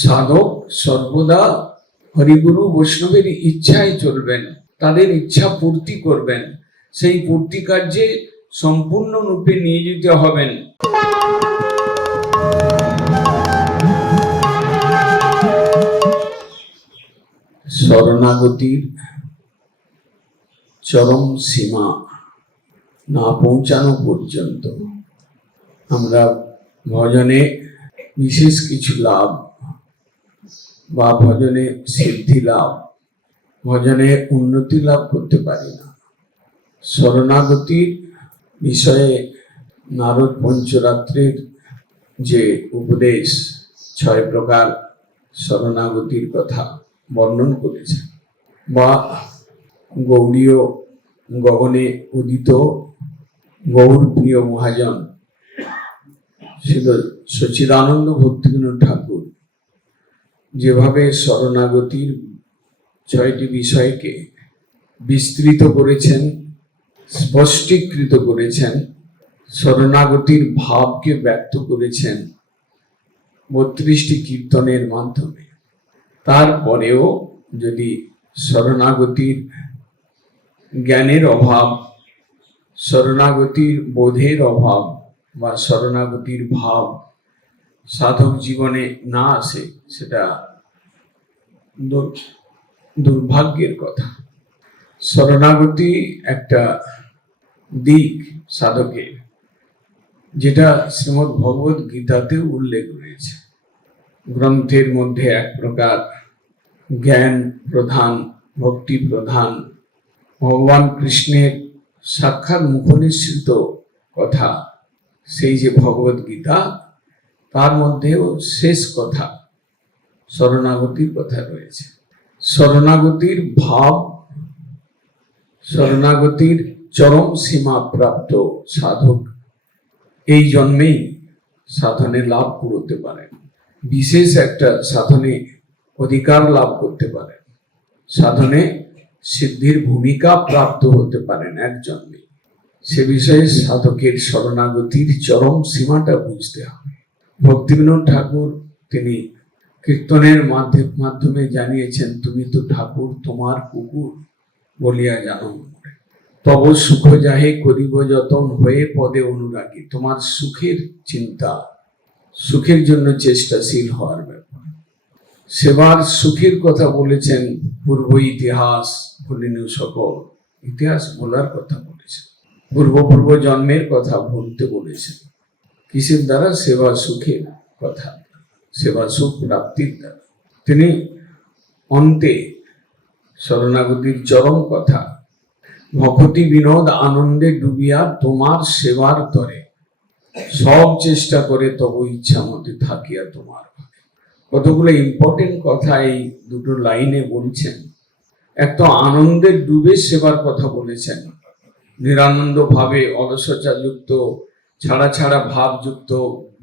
সাধক সর্বদা হরিগুরু বৈষ্ণবের ইচ্ছায় চলবেন, তাদের ইচ্ছা পূর্তি করবেন, সেই পূর্তি কার্যে সম্পূর্ণরূপে নিয়োজিত হবেন। শরণাগতির চরম সীমা না পৌঁছানো পর্যন্ত আমরা ভজনে বিশেষ কিছু লাভ বা ভজনে সিদ্ধি লাভ, ভজনে উন্নতি লাভ করতে পারি না। শরণাগতির বিষয়ে নারদ পঞ্চরাত্রের যে উপদেশ 6 প্রকার শরণাগতির কথা বর্ণন করেছে, বা গৌড়ীয় গগনে উদিত গৌর প্রিয় মহাজন শ্রী সচিদানন্দ ভক্তিবিনোদ ঠাকুর যেভাবে শরণাগতির 6টি বিষয়কে বিস্তৃত করেছেন, স্পষ্টীকৃত করেছেন, শরণাগতির ভাবকে ব্যক্ত করেছেন 32টি কীর্তনের মাধ্যমে। তারপরেও যদি শরণাগতির জ্ঞানের অভাব, শরণাগতির বোধের অভাব বা শরণাগতির ভাব সাধক জীবনে না আসে, সেটা দুর্ভাগ্যের কথা। শরণাগতি একটা দিক সাধকের, যেটা শ্রীমদ্ ভগবদ গীতাতেও উল্লেখ রয়েছে। গ্রন্থের মধ্যে এক প্রকার জ্ঞান প্রধান, ভক্তি প্রধান, ভগবান কৃষ্ণের সাক্ষাৎ মুখনিসৃত কথা, সেই যে ভগবদ গীতা, তার মধ্যেও শেষ কথা শরণাগতির কথা রয়েছে। শরণাগতির ভাব, শরণাগতির চরম সীমা প্রাপ্ত সাধক এই জন্মেই সাধনে লাভ করতে পারেন, বিশেষ একটা সাধনে অধিকার লাভ করতে পারেন, সাধনে সিদ্ধির ভূমিকা প্রাপ্ত হতে পারেন এক জন্মে। সে বিষয়ে সাধকের শরণাগতির চরম সীমাটা বুঝতে হবে। ভক্তিবিনোদ ঠাকুর তিনি কীর্তনের মাধ্যমে জানিয়েছেন, তুমি তো ঠাকুর তোমার কুকুর বলিয়া জানো, তব সুখ যাহে করিব যতন, হয়ে পদে অনুরাগী। তোমার সুখের চিন্তা, সুখের জন্য চেষ্টাশীল হওয়ার ব্যাপার। সেবার সুখের কথা বলেছেন, পূর্ব ইতিহাস ভুলিনু সকল, ইতিহাস ভোলার কথা বলেছেন, পূর্ব জন্মের কথা ভুলতে বলেছেন। কিসের দ্বারা? সেবা সুখের কথা, সেবা সুখ প্রাপ্তির দ্বারা। তিনি অন্তে শরণাগতির চরম কথা, ভকতি বিনোদ আনন্দে ডুবিয়া তোমার সেবার তরে, সব চেষ্টা করে তবু ইচ্ছা মতে থাকিয়া তোমার ঘরে। কতগুলো ইম্পর্টেন্ট কথা এই দুটো লাইনে বলছেন। এক তো আনন্দে ডুবে সেবার কথা বলেছেন, নিরানন্দ ভাবে অলসতা যুক্ত, ছাড়া ছাড়া ভাবযুক্ত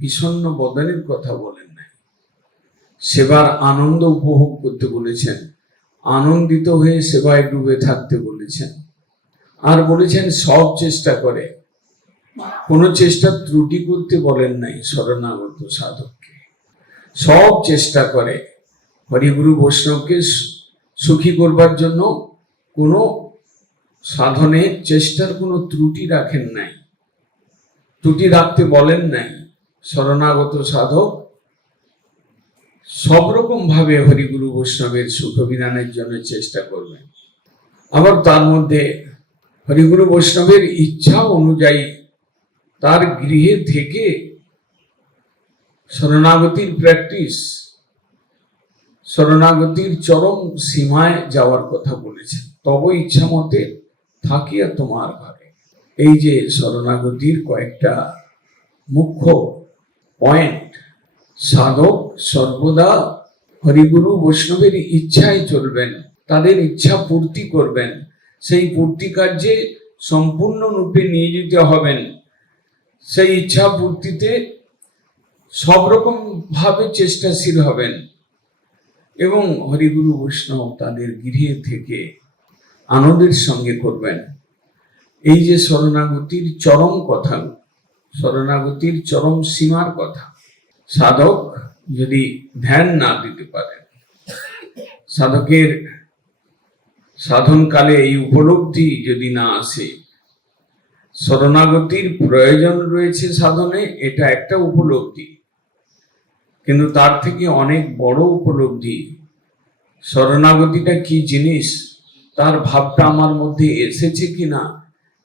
বিষণ্ণ বদনের কথা বলেন নাই। সেবার আনন্দ উপভোগ করতে বলেছেন, আনন্দিত হয়ে সেবায় ডুবে থাকতে বলেছেন। আর বলেছেন সব চেষ্টা করে, কোনো চেষ্টা ত্রুটি করতে বলেন নাই শরণাগত সাধককে। সব চেষ্টা করে হরিগুরু বৈষ্ণবকে সুখী করবার জন্য, কোনো সাধনের চেষ্টার কোনো ত্রুটি রাখেন নাই, ত্রুটি রাখতে বলেন নাই। শরণাগত সাধক সব রকম ভাবে হরিগুরু বৈষ্ণবের সুখ বিধানের জন্য চেষ্টা করবেন। আবার তার মধ্যে হরিগুরু বৈষ্ণবের ইচ্ছা অনুযায়ী তার গৃহে থেকে শরণাগতির প্র্যাকটিস, শরণাগতির চরম সীমায় যাওয়ার কথা বলেছেন। তব ইচ্ছা মতে থাকিয়া তোমার ঘরে। এই যে শরণাগতির কয়েকটা মুখ্য পয়েন্ট, সাধক সর্বদা হরিগুরু বৈষ্ণবের ইচ্ছায় চলবেন, তাদের ইচ্ছা পূর্তি করবেন, সেই পূর্তি কার্যে সম্পূর্ণরূপে নিয়োজিত হবেন, সেই ইচ্ছা পূর্তিতে সব রকম ভাবে চেষ্টাশীল হবেন, এবং হরিগুরু বৈষ্ণব তাদের গৃহে থেকে আনন্দের সঙ্গে করবেন। এই যে শরণাগতির চরম কথা, শরণাগতির চরম সীমার কথা, সাধক যদি ধ্যান না দিতে পারেন, সাধকের সাধনকালে এই উপলব্ধি যদি না আসে, শরণাগতির প্রয়োজন রয়েছে সাধনে, এটা একটা উপলব্ধি, কিন্তু তার থেকে অনেক বড় উপলব্ধি শরণাগতিটা কি জিনিস, তার ভাবটা আমার মধ্যে এসেছে কিনা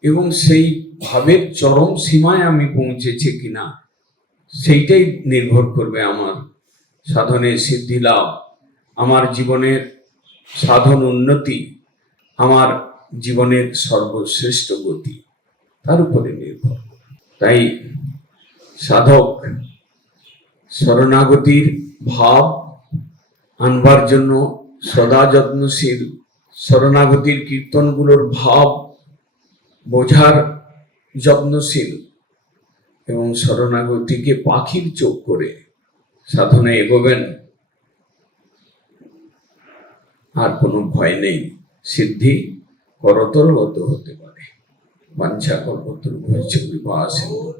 এবং সেই ভাবের চরম সীমায় আমি পৌঁছেছে কিনা, সেইটাই নির্ভর করবে আমার সাধনের সিদ্ধি লাভ, আমার জীবনের সাধন উন্নতি, আমার জীবনের সর্বশ্রেষ্ঠ গতি, তার উপরে নির্ভর। তাই সাধক শরণাগতির ভাব আনবার জন্য সদা যত্নশীল, শরণাগতির কীর্তনগুলোর ভাব বোঝার যত্নশীল এবং শরণাগতিকে পাখির চোখ করে সাধনে এগোবেন, আর কোনো ভয় নেই, সিদ্ধি করতলগত হতে পারে। বাঞ্ছা কল্পতরু ভয়শ্চরী বা সিন্ধু।